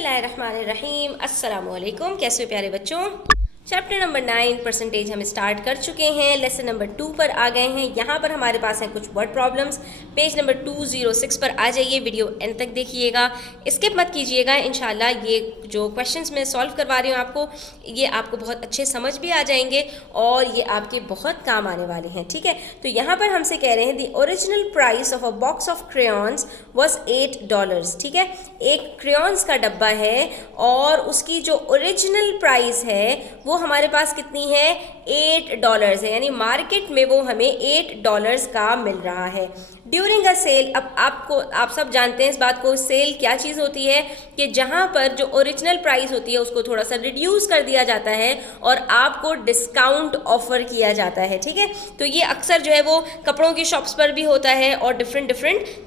बिस्मिल्लाहिर्रहमानिर्रहीम। अस्सलामुअलैकुम। कैसे हो प्यारे बच्चों। चैप्टर नंबर 9 परसेंटेज हम स्टार्ट कर चुके हैं। लेसन नंबर 2 पर आ गए हैं। यहाँ पर हमारे पास हैं कुछ वर्ड प्रॉब्लम्स। पेज नंबर 206 पर आ जाइए, वीडियो एंड तक देखिएगा, स्किप मत कीजिएगा। इंशाल्लाह ये जो क्वेश्चंस मैं सॉल्व करवा रही हूँ आपको, ये आपको बहुत अच्छे समझ भी आ जाएंगे और ये आपके बहुत काम आने वाले हैं। ठीक है, तो यहाँ पर हमसे कह रहे हैं the original price of a box of crayons was $8। ठीक है, एक क्रेयॉन्स का डब्बा है और उसकी जो ओरिजिनल प्राइस है वो हमारे पास कितनी है, $8 है, यानी मार्केट में वो हमें $8 का मिल रहा है ड्यूरिंग अ सेल। अब आप सब जानते हैं इस बात को, सेल क्या चीज़ होती है कि जहाँ पर जो ओरिजिनल प्राइस होती है उसको थोड़ा सा रिड्यूस कर दिया जाता है और आपको डिस्काउंट ऑफर किया जाता है। ठीक है, तो ये अक्सर जो है वो कपड़ों की शॉप्स पर भी होता है और डिफरेंट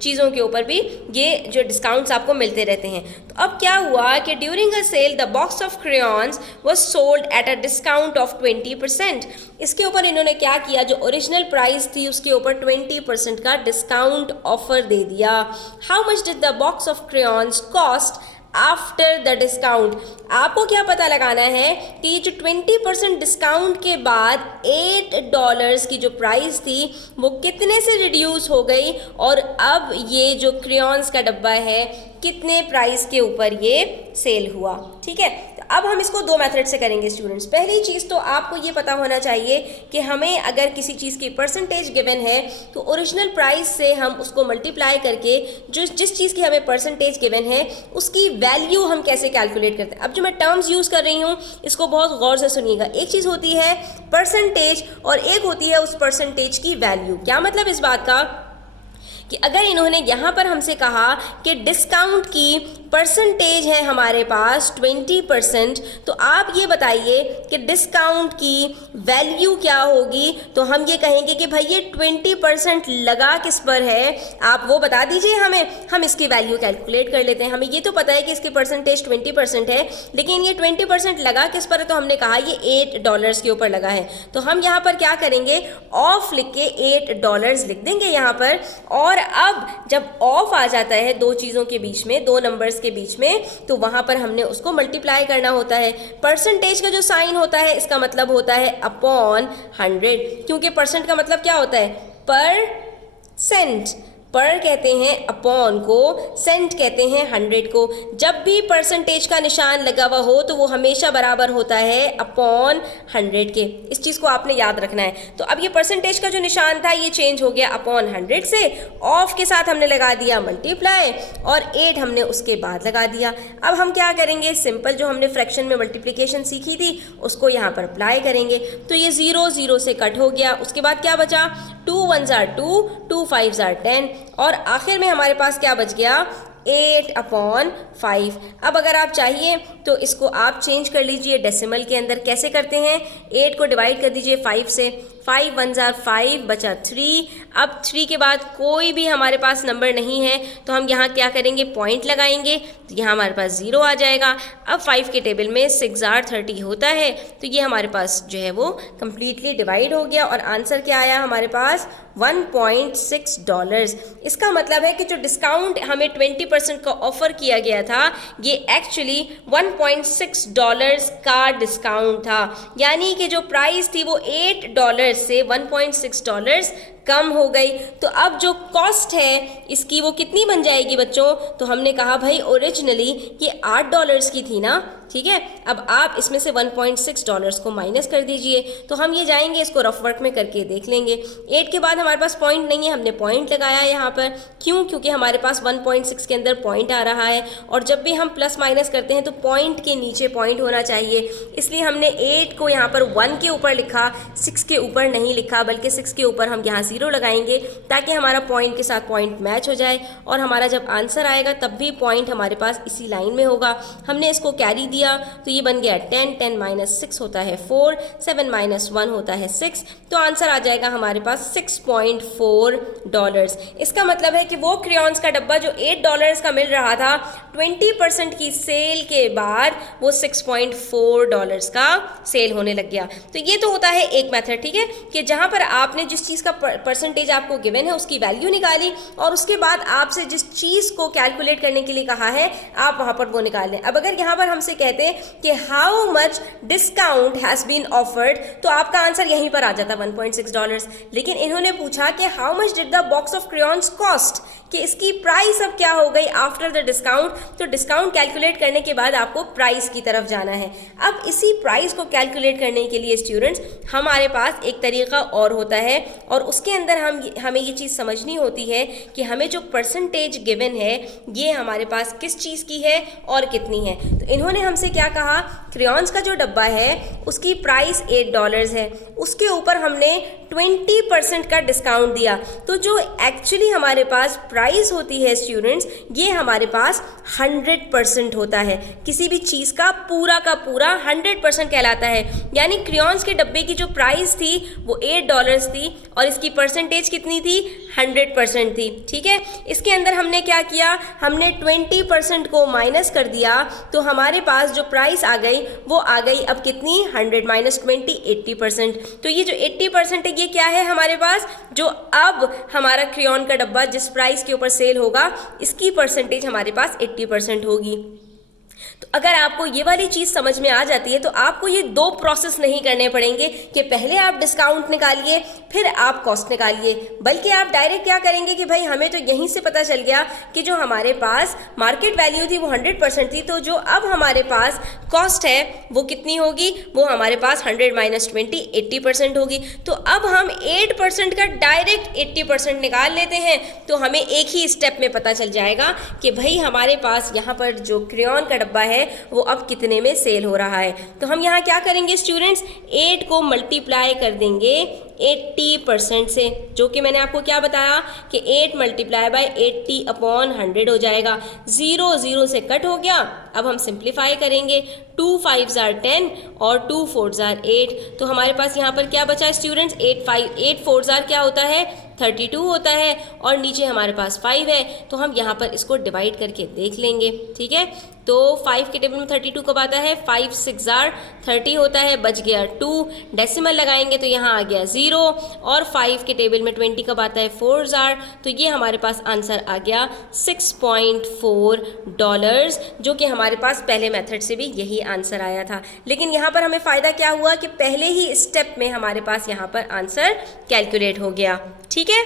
चीज़ों के ऊपर भी ये जो डिस्काउंट्स आपको मिलते रहते हैं। तो अब क्या हुआ कि during a sale the box of crayons was sold at a discount of 20%। इसके ऊपर इन्होंने क्या किया, जो ओरिजिनल प्राइस थी उसके ऊपर 20% का डिस्काउंट ऑफर दे दिया। How much did the box of crayons cost after the discount. आपको क्या पता लगाना है कि ये जो 20% डिस्काउंट के बाद $8 की जो प्राइस थी वो कितने से रिड्यूस हो गई और अब ये जो क्रेयॉन्स का डब्बा है कितने प्राइस के ऊपर ये सेल हुआ। ठीक है, तो अब हम इसको दो मेथड से करेंगे स्टूडेंट्स। पहली चीज़ तो आपको ये पता होना चाहिए कि हमें अगर किसी चीज़ की परसेंटेज गिवन है तो ओरिजिनल प्राइस से हम उसको मल्टीप्लाई करके जिस चीज़ की हमें परसेंटेज गिवन है उसकी वैल्यू हम कैसे कैलकुलेट करते हैं। अब जो मैं टर्म्स यूज़ कर रही हूँ इसको बहुत गौर से सुनिएगा। एक चीज़ होती है परसेंटेज और एक होती है उस परसेंटेज की वैल्यू। क्या मतलब इस बात का कि अगर इन्होंने यहाँ पर हमसे कहा कि डिस्काउंट की परसेंटेज है हमारे पास 20%, तो आप ये बताइए कि डिस्काउंट की वैल्यू क्या होगी। तो हम ये कहेंगे कि भाई ये 20% लगा किस पर है, आप वो बता दीजिए हमें, हम इसकी वैल्यू कैलकुलेट कर लेते हैं। हमें ये तो पता है कि इसकी परसेंटेज 20% है, लेकिन ये 20% लगा किस पर है, तो हमने कहा ये $8 के ऊपर लगा है। तो हम यहाँ पर क्या करेंगे, ऑफ लिख के $8 लिख देंगे यहाँ पर। और अब जब ऑफ आ जाता है दो चीज़ों के बीच में, दो नंबर्स के बीच में, तो वहां पर हमने उसको मल्टीप्लाई करना होता है। परसेंटेज का जो साइन होता है इसका मतलब होता है अपॉन 100, क्योंकि परसेंट का मतलब क्या होता है, पर सेंट। पर कहते हैं अपॉन को, सेंट कहते हैं 100 को। जब भी परसेंटेज का निशान लगा हुआ हो तो वो हमेशा बराबर होता है अपॉन 100 के। इस चीज़ को आपने याद रखना है। तो अब ये परसेंटेज का जो निशान था ये चेंज हो गया अपॉन 100 से, ऑफ के साथ हमने लगा दिया मल्टीप्लाई और 8 हमने उसके बाद लगा दिया। अब हम क्या करेंगे, सिंपल जो हमने फ्रैक्शन में मल्टीप्लिकेशन सीखी थी उसको यहाँ पर अप्लाई करेंगे। तो ये 0 0 से कट हो गया। उसके बाद क्या बचा, 2 1 2, 2 5 10 और आखिर में हमारे पास क्या बच गया, 8/5। अब अगर आप चाहिए तो इसको आप चेंज कर लीजिए डेसिमल के अंदर। कैसे करते हैं, 8 को डिवाइड कर दीजिए 5 से, 5 1 5 बचा 3। अब 3 के बाद कोई भी हमारे पास नंबर नहीं है तो हम यहाँ क्या करेंगे, पॉइंट लगाएंगे, तो यहाँ हमारे पास 0 आ जाएगा। अब 5 के टेबल में 6 30 होता है, तो ये हमारे पास जो है वो कम्प्लीटली डिवाइड हो गया और आंसर क्या आया हमारे पास, $1.6। इसका मतलब है कि जो डिस्काउंट हमें 20% का ऑफर किया गया था ये एक्चुअली $1.6 का डिस्काउंट था, यानी कि जो प्राइस थी वो $8 से $1.6 कम हो गई। तो अब जो कॉस्ट है इसकी वो कितनी बन जाएगी बच्चों, तो हमने कहा भाई ओरिजिनली ये $8 की थी ना। ठीक है, अब आप इसमें से $1.6 को माइनस कर दीजिए। तो हम ये जाएंगे इसको रफ वर्क में करके देख लेंगे। 8 के बाद हमारे पास पॉइंट नहीं है, हमने पॉइंट लगाया यहाँ पर। क्यों, क्योंकि हमारे पास 1.6 के अंदर पॉइंट आ रहा है और जब भी हम प्लस माइनस करते हैं तो पॉइंट के नीचे पॉइंट होना चाहिए, इसलिए हमने 8 को यहाँ पर 1 के ऊपर लिखा, 6 के ऊपर नहीं लिखा, बल्कि 6 के ऊपर हम यहाँ 0 लगाएंगे ताकि हमारा पॉइंट के साथ पॉइंट मैच हो जाए और हमारा जब आंसर आएगा तब भी पॉइंट हमारे पास इसी लाइन में होगा। हमने इसको कैरी दिया तो ये बन गया 10, 10 - 6 होता है 4, 7 - 1 होता है 6, तो आंसर आ जाएगा हमारे पास $6.4। इसका मतलब है कि वो क्रेयॉन्स का डब्बा जो $8 का मिल रहा था 20% की सेल के बाद वो $6.4 का सेल होने लग गया। तो ये तो होता है एक मेथड, ठीक है, कि जहां पर आपने जिस चीज़ का परसेंटेज आपको गिवन है उसकी वैल्यू निकाली और उसके बाद आपसे जिस चीज़ को कैलकुलेट करने के लिए कहा है आप वहाँ पर वो निकाल लें। अब अगर यहाँ पर हमसे कहते हैं कि how much discount has been offered तो आपका आंसर यहीं पर आ जाता $1.6। लेकिन इन्होंने पूछा कि how much did the box of crayons cost, कि इसकी प्राइस अब क्या हो गई आफ्टर द डिस्काउंट। तो डिस्काउंट कैलकुलेट करने के बाद आपको प्राइस की तरफ जाना है। अब इसी प्राइस को कैलकुलेट करने के लिए स्टूडेंट्स हमारे पास एक तरीका और होता है और उसके अंदर हमें ये चीज़ समझनी होती है कि हमें जो परसेंटेज गिवन है ये हमारे पास किस चीज़ की है और कितनी है। तो इन्होंने हमसे क्या कहा, क्रेयॉन्स का जो डब्बा है उसकी प्राइस $8 है, उसके ऊपर हमने 20% का डिस्काउंट दिया। तो जो एक्चुअली हमारे पास प्राइस होती है स्टूडेंट्स ये हमारे पास 100% होता है। किसी भी चीज़ का पूरा 100% कहलाता है। यानी क्रेयॉन्स के डब्बे की जो प्राइस थी वो $8 थी और इसकी परसेंटेज कितनी थी, 100% थी। ठीक है, इसके अंदर हमने क्या किया, हमने 20% को माइनस कर दिया तो हमारे पास जो प्राइस आ गई वो आ गई अब कितनी, 100 माइनस 20 80%। तो ये जो 80% है ये क्या है हमारे पास, जो अब हमारा क्रेयॉन का डब्बा जिस प्राइस के ऊपर सेल होगा इसकी परसेंटेज हमारे पास 80% होगी। तो अगर आपको ये वाली चीज़ समझ में आ जाती है तो आपको ये दो प्रोसेस नहीं करने पड़ेंगे कि पहले आप डिस्काउंट निकालिए फिर आप कॉस्ट निकालिए, बल्कि आप डायरेक्ट क्या करेंगे कि भाई हमें तो यहीं से पता चल गया कि जो हमारे पास मार्केट वैल्यू थी वो 100% थी, तो जो अब हमारे पास कॉस्ट है वो कितनी होगी, वो हमारे पास 100 माइनस 20 80% होगी। तो अब हम 8% का डायरेक्ट 80% निकाल लेते हैं तो हमें एक ही स्टेप में पता चल जाएगा कि भाई हमारे पास यहाँ पर जो क्रेयॉन का डब्बा है वो अब कितने में सेल हो रहा है। तो हम यहाँ क्या करेंगे स्टूडेंट्स, 8 को मल्टीप्लाई कर देंगे 80% से, जो कि मैंने आपको क्या बताया कि 8 मल्टीप्लाई बाय 80/100 हो जाएगा। 0 से कट हो गया। अब हम सिंप्लीफाई करेंगे, 2 5s are 10 और 2 4s are 8। तो हमारे पास यहाँ पर क्या बचा स्टूडेंट्स, 8 4s are क्या होता है, 32 होता है और नीचे हमारे पास 5 है। तो हम यहाँ पर इसको डिवाइड करके देख लेंगे। ठीक है, तो 5 के टेबल में 32 कब आता है, 5 6 are 30 होता है, बच गया 2, डेसिमल लगाएंगे तो यहाँ आ गया 0 और 5 के टेबल में 20 कब आता है, 4s are, तो ये हमारे पास आंसर आ गया $6.4, जो कि हमारे पास पहले मेथड से भी यही आंसर आया था। लेकिन यहाँ पर हमें फ़ायदा क्या हुआ कि पहले ही स्टेप में हमारे पास यहाँ पर आंसर कैलकुलेट हो गया। ठीक है,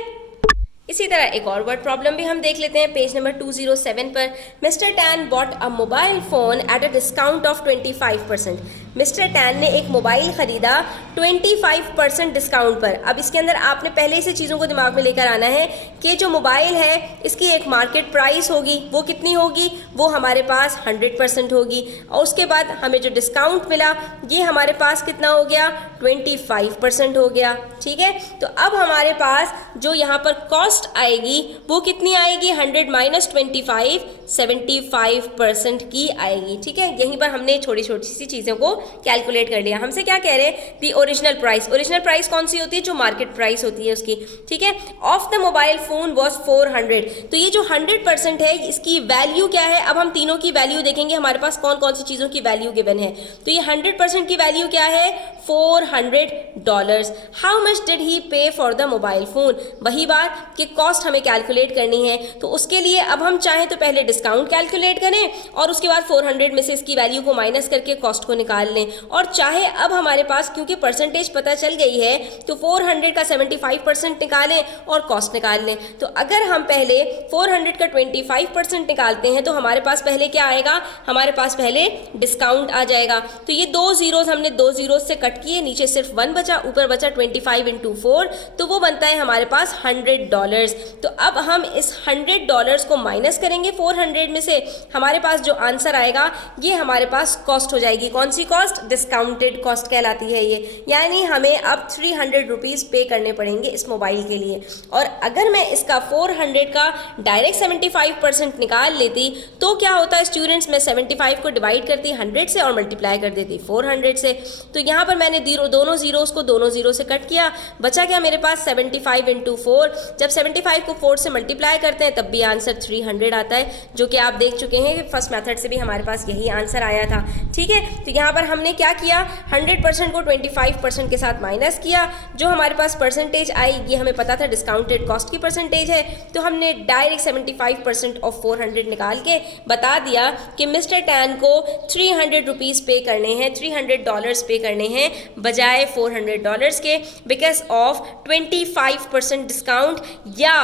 इसी तरह एक और वर्ड प्रॉब्लम भी हम देख लेते हैं पेज नंबर 207 पर। Mister tan bought a mobile phone eight a discount of 25%। Mister tan ने एक मोबाइल ख़रीदा 25% डिस्काउंट पर। अब इसके अंदर आपने पहले से चीज़ों को दिमाग में लेकर आना है कि जो मोबाइल है इसकी एक मार्केट प्राइस होगी, वो कितनी होगी, वो हमारे पास 100% होगी और उसके बाद हमें जो डिस्काउंट मिला ये हमारे पास कितना हो गया, 25% हो गया। ठीक है, तो अब हमारे पास जो यहाँ पर कॉस्ट आएगी वो कितनी आएगी, 100 माइनस 25 75% की आएगी। ठीक है, यहीं पर हमने छोटी छोटी सी चीज़ों को कैलकुलेट कर लिया। हमसे क्या कह रहे हैं, the original price. Original price कौन सी होती है, जो मार्केट प्राइस होती है उसकी। ठीक है, of the mobile phone was 400। तो ये जो 100% है इसकी वैल्यू क्या है, अब हम तीनों की वैल्यू देखेंगे हमारे पास कौन कौन सी चीज़ों की वैल्यू गिवन है। तो ये 100% की वैल्यू क्या है, $400। हाउ मच डिड ही पे फॉर द मोबाइल फोन, वही बात कि कॉस्ट हमें कैलकुलेट करनी है। तो उसके लिए अब हम चाहें तो पहले डिस्काउंट कैलकुलेट करें और उसके बाद 400 में से इसकी वैल्यू को माइनस करके कॉस्ट को निकाल लें, और चाहे अब हमारे पास क्योंकि परसेंटेज पता चल गई है तो 400 का 75% निकालें और कॉस्ट निकाल लें। तो अगर हम पहले 400 का 25% निकालते हैं तो हमारे पास पहले क्या आएगा, हमारे पास पहले डिस्काउंट आ जाएगा। तो ये 2 zeros हमने 2 zeros से कट किए, नीचे सिर्फ 1 बचा, ऊपर बचा 25 × 4, तो वो बनता है हमारे पास $100। तो अब हम इस $100 को माइनस करेंगे 400 में से, हमारे पास जो आंसर आएगा ये हमारे पास कॉस्ट हो जाएगी। कौन सी कॉस्ट, डिस्काउंटेड कॉस्ट कहलाती है ये, यानी हमें अब 300 रुपीज़ पे करने पड़ेंगे इस मोबाइल के लिए। और अगर मैं इसका 400 का डायरेक्ट 75% निकाल लेती तो क्या होता है स्टूडेंट्स, मैं 75 को डिवाइड करती 100 से और मल्टीप्लाई कर देती 400 से। तो यहाँ पर मैंने दोनों जीरोस को दोनों जीरो से कट किया, बचा क्या मेरे पास 75 × 4। जब 75 को 4 से मल्टीप्लाई करते हैं तब भी आंसर 300 आता है, जो कि आप देख चुके हैं कि फर्स्ट मेथड से भी हमारे पास यही आंसर आया था। ठीक है, तो यहाँ पर हमने क्या किया, 100% को 25% के साथ माइनस किया, जो हमारे पास परसेंटेज आई ये हमें पता था डिस्काउंटेड कॉस्ट की परसेंटेज है, तो हमने डायरेक्ट 75% ऑफ 400 निकाल के बता दिया कि मिस्टर टैन को 300 रुपीज़ पे करने हैं, $300 पे करने हैं बजाय $400 के, बिकॉज ऑफ 25% डिस्काउंट या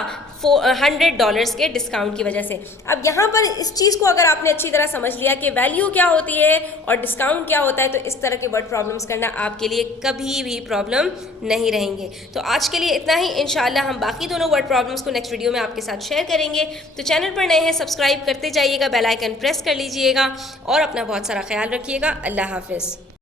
$100 के डिस्काउंट की वजह से। अब यहाँ पर इस चीज़ को अगर आपने अच्छी तरह समझ लिया कि वैल्यू क्या होती है और डिस्काउंट क्या होता है, तो इस तरह के वर्ड प्रॉब्लम्स करना आपके लिए कभी भी प्रॉब्लम नहीं रहेंगे। तो आज के लिए इतना ही, इंशाल्लाह हम बाकी दोनों वर्ड प्रॉब्लम्स को नेक्स्ट वीडियो में आपके साथ शेयर करेंगे। तो चैनल पर नए हैं सब्सक्राइब करते जाइएगा, बेल आइकन प्रेस कर लीजिएगा और अपना बहुत सारा ख्याल रखिएगा। अल्लाह हाफिज़।